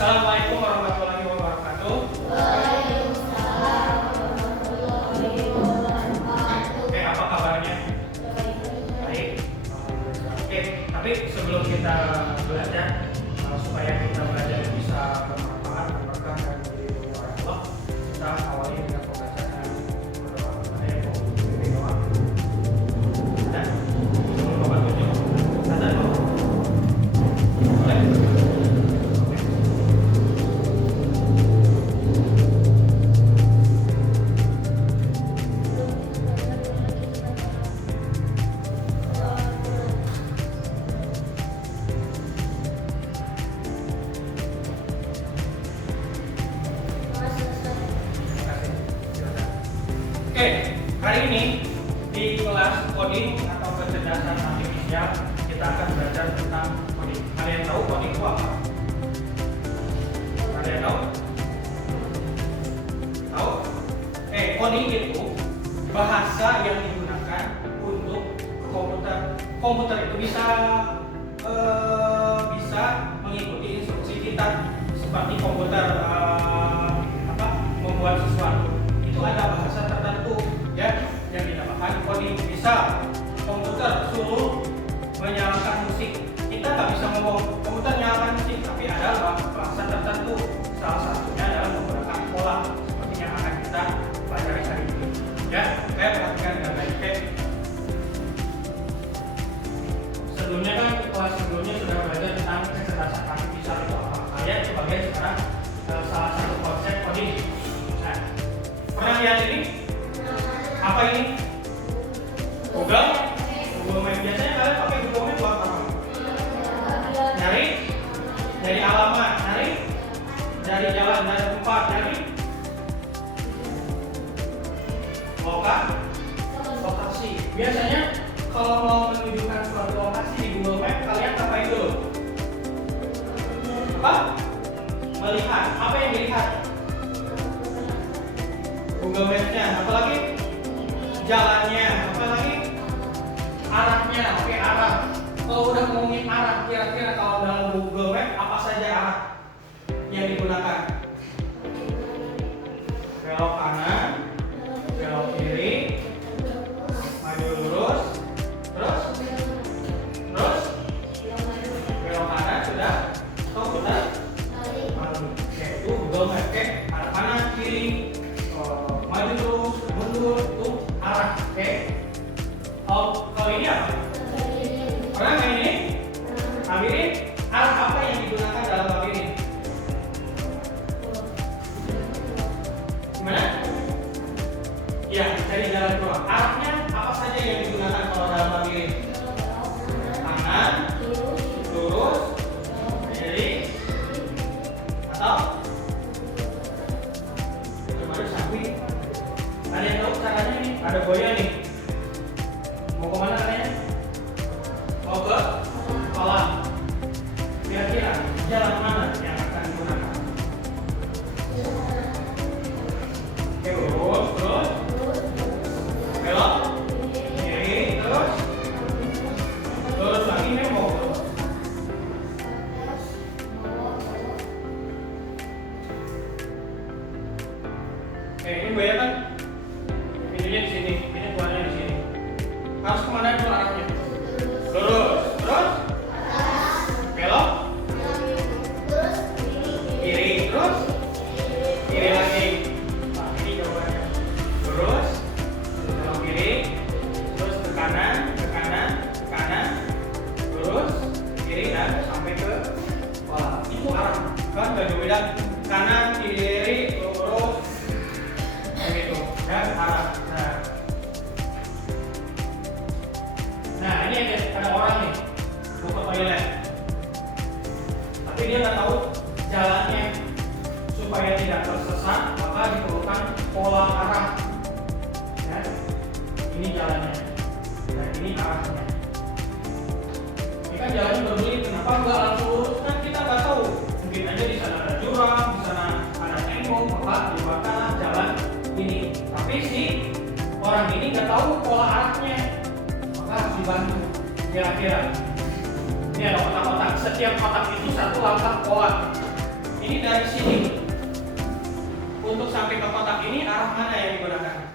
Assalamualaikum warahmatullahi wabarakatuh. Waalaikumsalam warahmatullahi wabarakatuh. Oke, apa kabarnya? Baik. Oke, tapi sebelum kita belajar, supaya kita belajar bisa bermanfaat, berkah dan diridhoi oleh Allah, kita awali dengan pembacaan berdoa kepada Yang Maha Kuasa. Dan sebelum Bapak tunjuk, ada doa. Boleh? Oke, hari ini di kelas coding atau kecerdasan artifisial kita akan belajar tentang coding. Kalian tahu coding itu apa? Kalian tahu? Tahu? Coding itu bahasa yang digunakan untuk komputer. Komputer itu bisa mengikuti instruksi kita seperti komputer membuat sesuatu. Itu ada bahasa tertentu ya yang dinamakan coding. Bisa komputer suruh menyalakan musik, kita nggak bisa ngomong komputer nyalakan musik, tapi ada bahasa tertentu. Salah satunya adalah menggunakan pola seperti yang akan kita pelajari hari ini ya. Perhatikan dengan baik. Sebelumnya kan kelas sebelumnya sudah belajar tentang kecerdasan artifisial itu apa. Kalian sebagai sekarang salah satu konsep coding. Nah, pernah lihat ini? Apa ini? Google Map. Biasanya kalian pakai Google Map buat apa? Nyari alamat, nyari jalan, nyari tempat, nyari lokasi. Biasanya kalau mau menunjukkan suatu lokasi di Google Map, kalian ngapain dulu? Apa? Melihat. Apa yang dilihat? Google Map-nya, apalagi jalannya, apalagi arahnya. Oke, arah. Kalau udah ngomongin arah, kira-kira kalau dalam Google Map apa saja arah yang digunakan? Belok kanan, belok kiri, maju lurus, terus belok kanan sudah, stop sudah, maju. Oke, itu Google Map. Oke, arah kanan, kiri, maju terus, mundur, itu arah. Oke. Kalau ini apa? Pernah nggak ini? Labirin. Arah apa yang digunakan dalam labirin? Gimana? Ya, dari jalan keluar. Arahnya apa saja yang digunakan kalau dalam labirin? Kanan, lurus, kiri, atau baru samping. Ada yang tahu caranya nih? Ada buaya nih. Mau kemana kalian? Mau ke kolam. Kira-kira jalan mana yang akan digunakan? Oke, lurus, terus belok kiri, terus lurus lagi, nembok. Ini buaya kan? Pintunya di sini, ini buahnya di sini. Harus kemana dulu arahnya? Lurus, terus belok kiri, terus kiri lagi. Nah, ini jawabannya. Lurus, belok kiri, terus ke kanan, lurus, kiri dan sampai ke kolam. Itu arah, kan nggak jauh beda. Kanan, kiri, lurus, begitu. Dan arah. Nah, ini ada orang nih mau ke toilet, tapi dia nggak tahu jalannya. Supaya tidak tersesat, maka diperlukan pola arah. Ya, ini jalannya, dan ini arahnya. Ini kan jalannya berbelit, kenapa nggak langsung lurus? Kan kita nggak tahu. Mungkin aja di sana ada jurang, di sana ada tembok, maka dibuatkanlah jalan ini. Tapi si orang ini nggak tahu pola arahnya, maka harus dibantu. Kira-kira ini ada kotak-kotak, setiap kotak itu satu langkah pola. Ini ini dari sini untuk sampai ke kotak ini arah mana yang digunakan?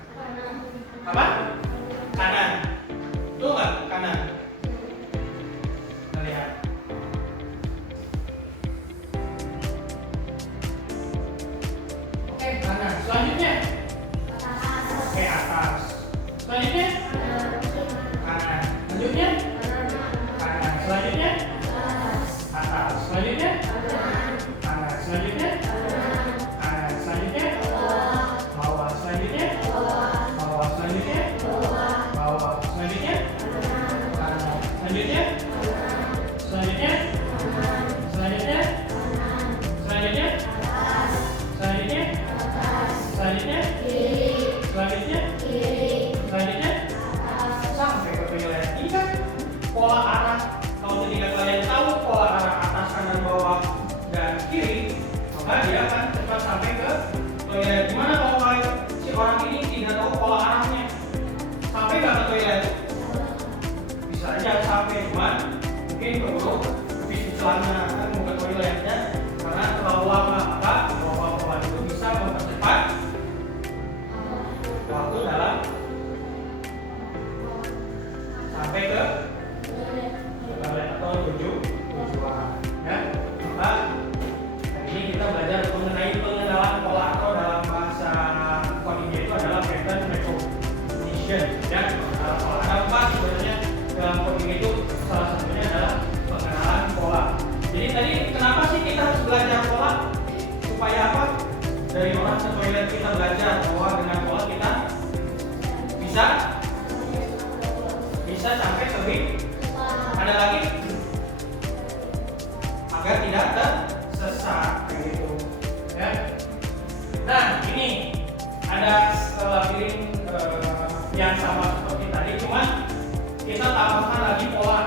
Apa? Kanan. Betul nggak? Kanan. Kita lihat. Oke, kanan. Selanjutnya. Oke, atas. Selanjutnya. Kanan. Selanjutnya. Kanan. Selanjutnya. Atas. Selanjutnya. Kanan. Selanjutnya. Kanan. Selanjutnya. Bawah. Selanjutnya. Bawah. Selanjutnya. Bawah. Selanjutnya. Kanan. Selanjutnya. Selanjutnya. Selanjutnya. Selanjutnya. Selanjutnya. Selanjutnya. Selanjutnya. Selanjutnya. Sampai ke toilet. Ini kan pola arah. Kalau ketika kalian tahu pola arah atas, kanan, bawah, dan kiri, maka dia akan cepat sampai ke toilet. Gimana kalau kalian si orang ini tidak tahu pola arahnya? Sampai nggak ke toilet? Bisa aja sampai, cuman mungkin perlu habis di celana kan mau ke toilet ya, karena terlalu lama. Maka pola itu bisa mempercepat waktu dalam sampai ke toilet atau tujuan ya. Maka hari ini kita belajar mengenai pengenalan pola atau dalam bahasa codingnya itu adalah pattern recognition ya. Kalau ada 4 sebenarnya dalam coding itu, salah satunya adalah pengenalan pola. Jadi tadi kenapa sih kita harus belajar pola? Supaya apa? Dari orang ke toilet kita belajar bahwa dengan pola kita bisa sampai lebih. Ada lagi agar tidak tersesat kayak gitu ya. Nah, ini ada piring yang sama seperti tadi, cuman kita tambahkan lagi pola.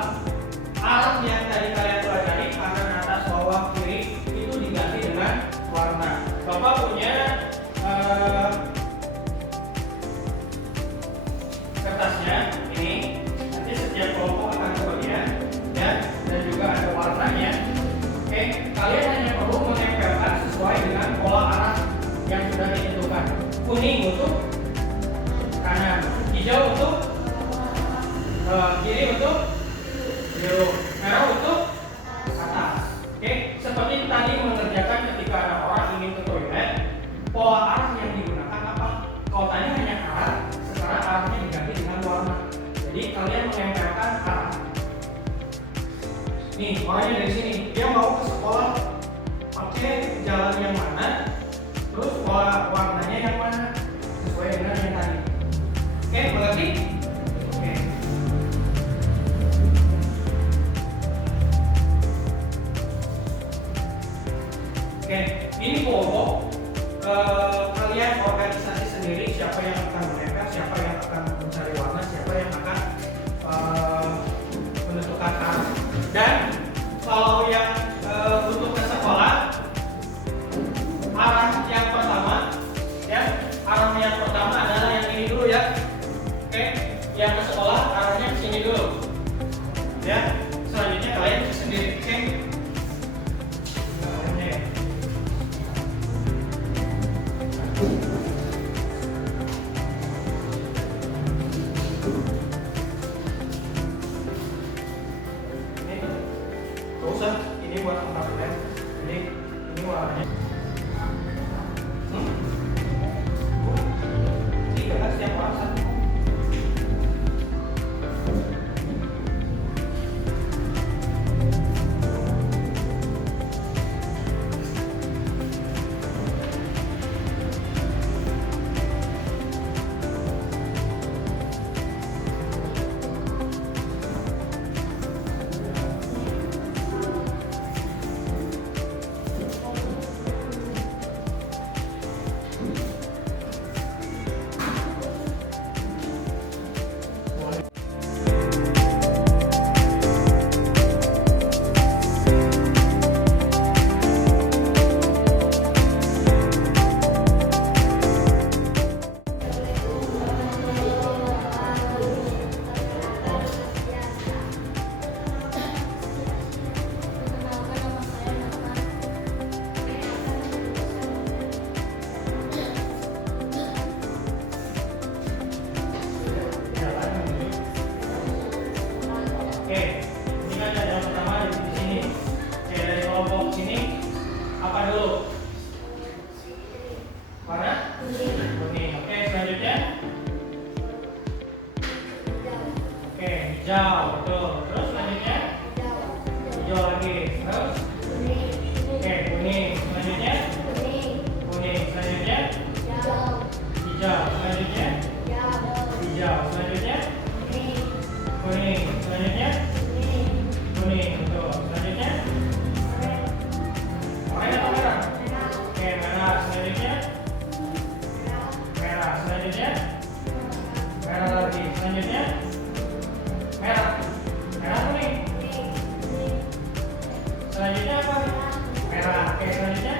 Arah yang tadi kalian pelajari, kanan, atas, bawah, kiri, itu diganti dengan warna. Bapak punya kertasnya ini, nanti setiap kelompok akan kebagian ya, dan juga ada warnanya. Oke, kalian hanya perlu menempelkan sesuai dengan pola arah yang sudah ditentukan. Kuning untuk kanan, hijau untuk kiri, untuk biru, merah untuk atas. Oke, seperti tadi mengerjakan ketika ada orang ingin ke toilet, pola arah yang digunakan apa? Kalau tadi hanya arah, sekarang arahnya diganti dengan warna. Jadi kalian menempelkan arah. Nih, orangnya dari sini, dia mau ke sekolah pakai jalan yang mana, terus warnanya yang mana, sesuai dengan yang tadi. Oke, mengerti? Oke. Oke, ini kelompok. Kalian organisasi sendiri siapa yang akan menempel, siapa yang akan mencari warna, siapa yang akan menentukan arah. Dan kalau yang untuk ke sekolah, arah yang pertama ya, arah yang pertama adalah yang ini dulu ya. Oke, yang ke sekolah arahnya ke sini dulu ya. Selanjutnya kalian sendiri. Oke. Ini buat tempat lem. Ini warnanya. Tiga kan setiap orang satu. hijau, betul. Terus selanjutnya hijau lagi. Terus oke, kuning. Selanjutnya kuning. Selanjutnya hijau. Selanjutnya hijau. Selanjutnya kuning. Selanjutnya kuning, betul. Selanjutnya oranye atau merah? Oke, merah. Selanjutnya merah. Selanjutnya merah lagi. Selanjutnya merah. Merah kuning. Selanjutnya apa? Merah. Oke, selanjutnya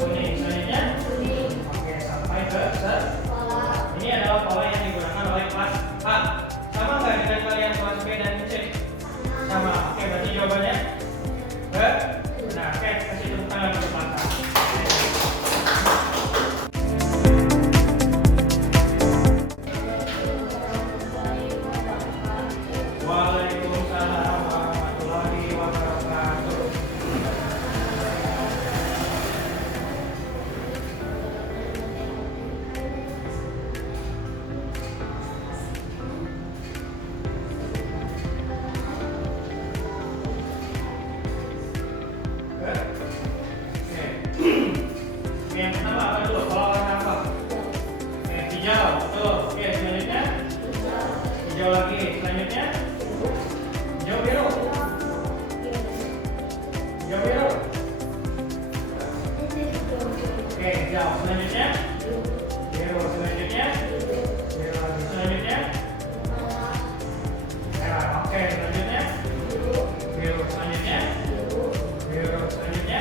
kuning. Selanjutnya oke, sampai ke ini adalah pola yang digunakan oleh kelas A. Sama nggak dengan kalian kelas B dan C? Sama. Oke, berarti jawabannya benar. Oke, kasih tepuk tangan untuk kelas A. Waalaikumsalam warahmatullahi wabarakatuh. Oke, yang pertama apa dulu? Pola warna apa? Oke, hijau, betul. Oke, selanjutnya hijau lagi. Selanjutnya hijau biru. Hijau biru. Oke, hijau. Selanjutnya biru. Selanjutnya biru lagi. Selanjutnya merah. Oke, selanjutnya biru. Selanjutnya biru. Selanjutnya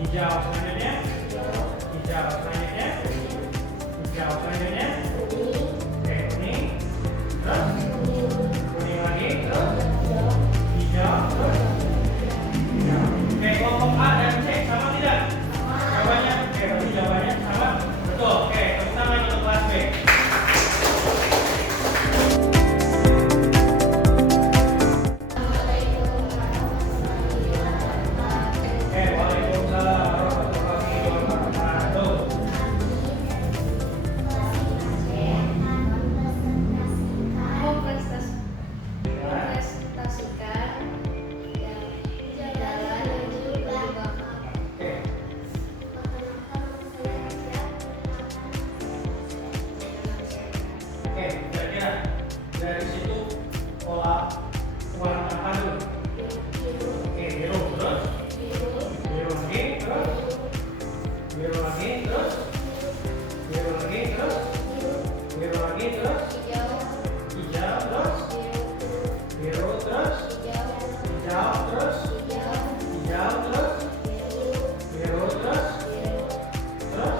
hijau. Selanjutnya hijau. Selanjutnya hijau. Selanjutnya oke, kuning. Terus kuning lagi. Terus hijau. Terus hijau. Oke, kelompok A dan C sama tidak? Jawabannya oke, berarti jawabannya sama. Betul. Oke, tepuk tangan untuk kelas B. Oke, waalaikumsalam warahmatullahi wabarakatuh. Mempresentasikan jalan menuju perjuangan. Oke. Oke, kira-kira dari situ pola warna apa dulu? Oke, biru. Terus biru lagi. Terus biru lagi. Terus biru lagi. Terus biru lagi. Terus hijau. Terus biru. Terus hijau. Terus hijau. Terus biru. Terus terus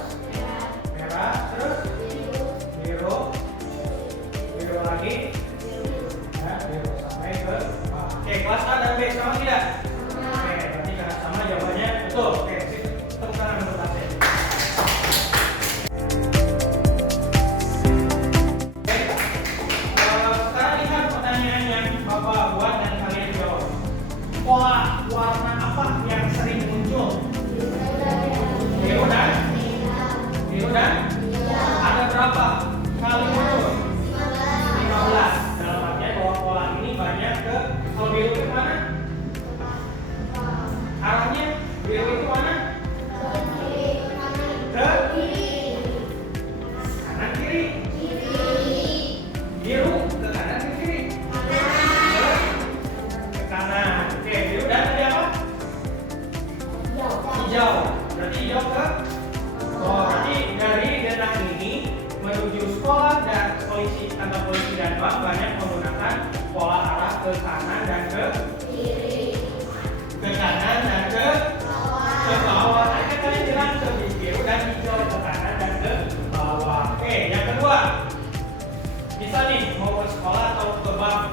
merah. Terus biru. Biru lagi. Ya, biru sampai ke A. Oke, kelas A dan B sama tidak? Oke, berarti karena sama jawabannya betul. Oke, tepuk tangan untuk kelas C. Oke, sekarang lihat pertanyaan yang Bapak buat dan kalian jawab. Pola warna apa yang sering muncul? Biru dan ada berapa kali muncul? 15. Dalam artian bahwa pola ini banyak ke kalau biru itu mana? Arahnya biru itu mana? Ke kanan kiri. Biru ke kanan ke kiri. Ke kanan. Oke, biru dan tadi apa? Hijau. Berarti hijau ke berarti dari daerah ini menuju sekolah dan polisi kantor polisi dan bank banyak menggunakan pola arah ke kanan dan ke kanan dan ke bawah. Tadi kan kalian bilang ke biru dan hijau ke kanan dan ke bawah. Oke, yang kedua, bisa nih mau ke sekolah atau ke bank,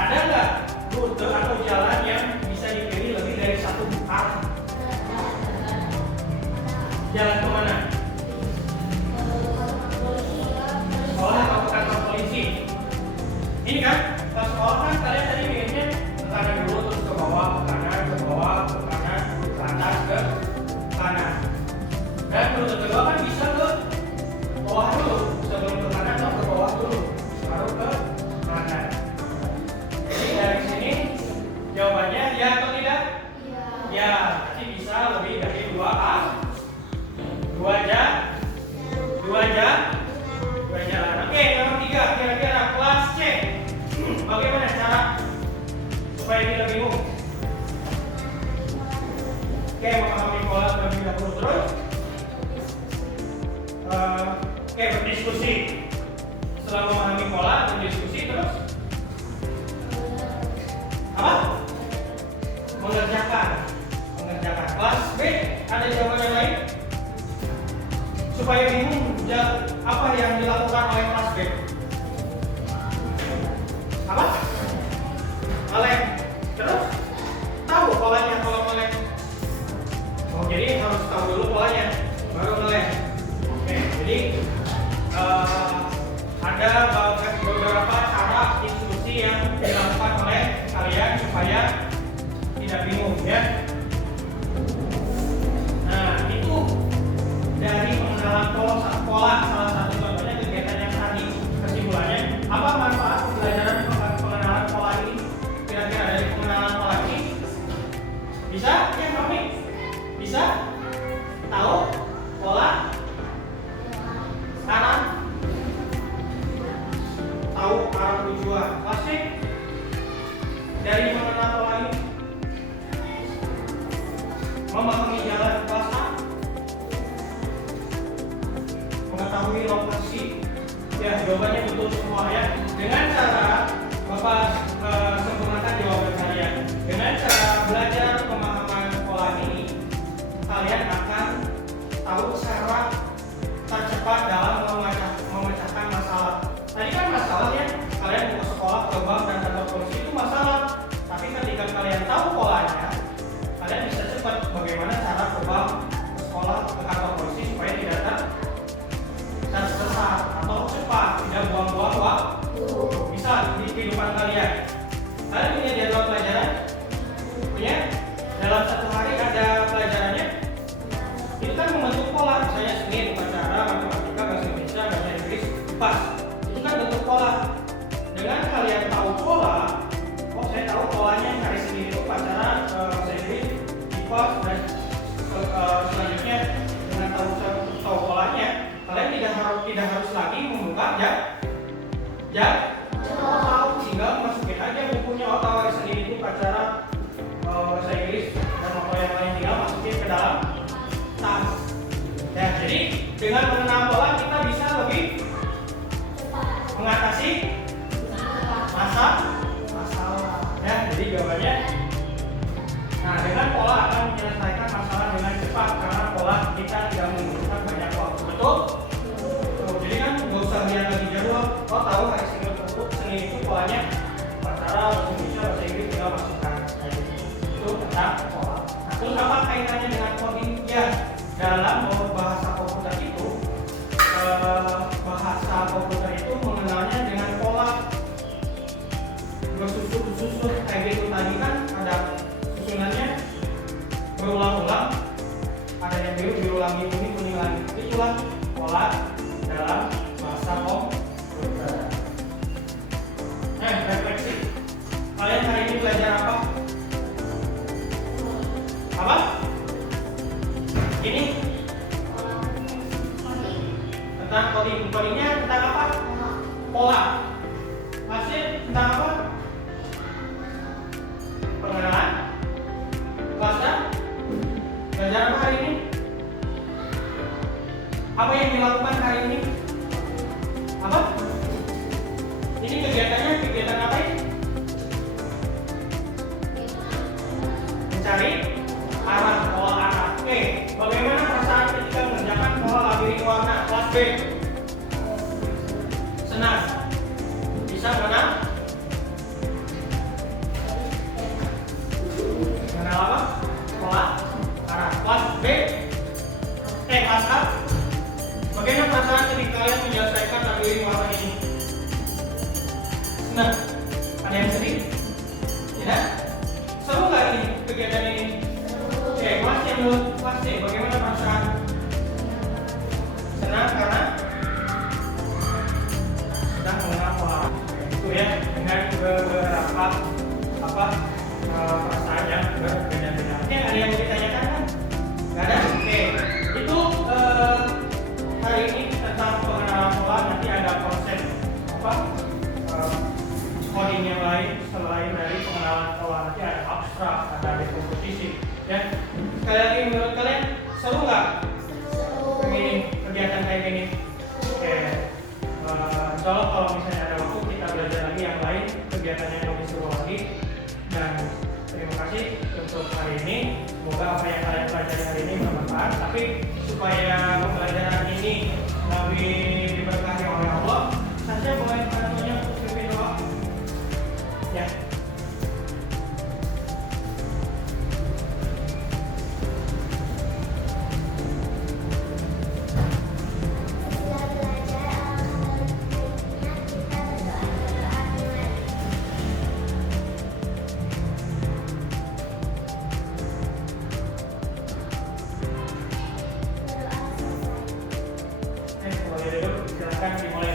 ada nggak rute atau jalan yang bisa dipilih lebih dari satu arah? Jalan kemana? Sekolah atau ke kantor polisi? Ini kan, ke sekolah kan kalian tadi pilihnya ke kanan dulu, terus ke bawah, ke kanan, ke bawah, ke kanan, ke atas, ke kanan. Dan rute kedua kan bisa ke bawah dulu, sebelum ke kanan atau ke bawah dulu, baru ke kanan. Bagaimana cara supaya tidak bingung? Oke, memahami pola terlebih dahulu terus. Oke, berdiskusi. Setelah memahami pola, berdiskusi terus. Apa? Mengerjakan. Kelas B, ada jawaban yang lain? Supaya bingung, apa yang dilakukan oleh kelas B? Apa? Melek. Terus? Tahu polanya kalau melek? Oh, jadi harus tahu dulu polanya, baru melek. Oke, jadi ada beberapa cara instruksi yang dilakukan oleh kalian supaya tidak bingung ya. Nah, itu dari pengenalan pola salah satu contohnya kegiatan yang tadi. Kesimpulannya, apa manfaat pembelajaran pengenalan pola ini? Kira-kira dari pengenalan pola ini bisa ya kami bisa tahu pola arah, tahu arah tujuan. Pasti dari mengenal pola ini memahami jalan bahasa, mengetahui lokasi. Ya, jawabannya betul semua ya. Dengan cara Bapak sempurnakan jawaban kalian. Dengan cara belajar pemahaman pola ini, kalian akan tahu cara tercepat dalam memecahkan masalah. Tadi kan masalahnya kalian mau ke sekolah, ke bank dan kantor polisi itu masalah. Tapi ketika kalian tahu polanya, kalian bisa cepat bagaimana cara ke bank, ke sekolah, ke kantor polisi supaya tidak tersesat atau cepat, tidak buang-buang waktu. Bisa di kehidupan kalian. Kalian punya jadwal pelajaran? Punya? Dalam satu hari ada pelajarannya? Itu kan membentuk pola. Misalnya Senin upacara, matematika, bahasa Indonesia, bahasa Inggris, IPA. Itu kan bentuk pola. Dengan kalian tahu pola, oh saya tahu polanya hari Senin itu upacara, bahasa Inggris, IPA, dan selanjutnya dengan tahu polanya, kalian tidak harus lagi membuka tahu, tinggal masukin aja bukunya. Oh, tahu hari Senin itu upacara, bahasa Inggris dan apa yang lain, tinggal masukin ke dalam tas. Ya, jadi dengan mengenal pola kita bisa lebih mengatasi masalah. Ya, jadi jawabannya. Nah, dengan pola akan menyelesaikan masalah dengan cepat karena pola kita tidak membutuhkan banyak waktu. Betul? Jadi kan nggak usah lihat lagi jadwal. Oh, tahu hari Senin itu polanya upacara, bahasa Indonesia, bahasa Inggris, tinggal masukkan. Itu tentang pola. Nah, terus apa kaitannya dengan coding? Ya, dalam bahasa komputer itu mengenalnya dengan pola bersusun kayak gitu. Tadi kan ada susunannya berulang-ulang, ada yang biru lagi, kuning lagi. Itulah pola dalam bahasa komputer. Refleksi. Kalian hari ini belajar apa? Apa? Ini tentang coding. Codingnya tentang apa? Pola. Masih tentang apa? Pengenalan bahasa. Belajar apa hari ini? Apa yang dilakukan hari ini? Apa? Ini kegiatan apa ini? Mencari arah, pola arah. Oke, bagaimana perasaan ketika mengerjakan pola labirin warna kelas B? Senang? Bisa mengenal? Mengenal apa? Pola arah kelas B. Kelas A. Bagaimana perasaan ketika kalian menyelesaikan labirin warna ini? Senang? Ada yang sedih? Tidak? Seru nggak ini kegiatan ini? Oke, kelas C menurut kelas C bagaimana perasaan? Senang karena sedang mengenal pola. Itu ya, dengan beberapa perasaan yang berbeda-beda. Ini ada yang mau ditanyakan kan? Nggak ada? Oke, itu hari ini tentang pengenalan pola. Nanti ada konsep codingnya yang lain selain dari pengenalan pola. Nanti ada abstrak, ada dekomposisi. Ya, sekali lagi menurut kalian seru nggak? Begini, kegiatan kayak gini. Oke. Insya Allah kalau misalnya ada waktu kita belajar lagi yang lain, kegiatan yang lebih seru lagi. Dan terima kasih untuk hari ini. Semoga apa yang kalian pelajari hari ini bermanfaat. Tapi supaya pembelajaran ini lebih diberkahi oleh Allah, saya boleh bantunya untuk pimpin doa. Ya. Boleh duduk, silakan dimulai.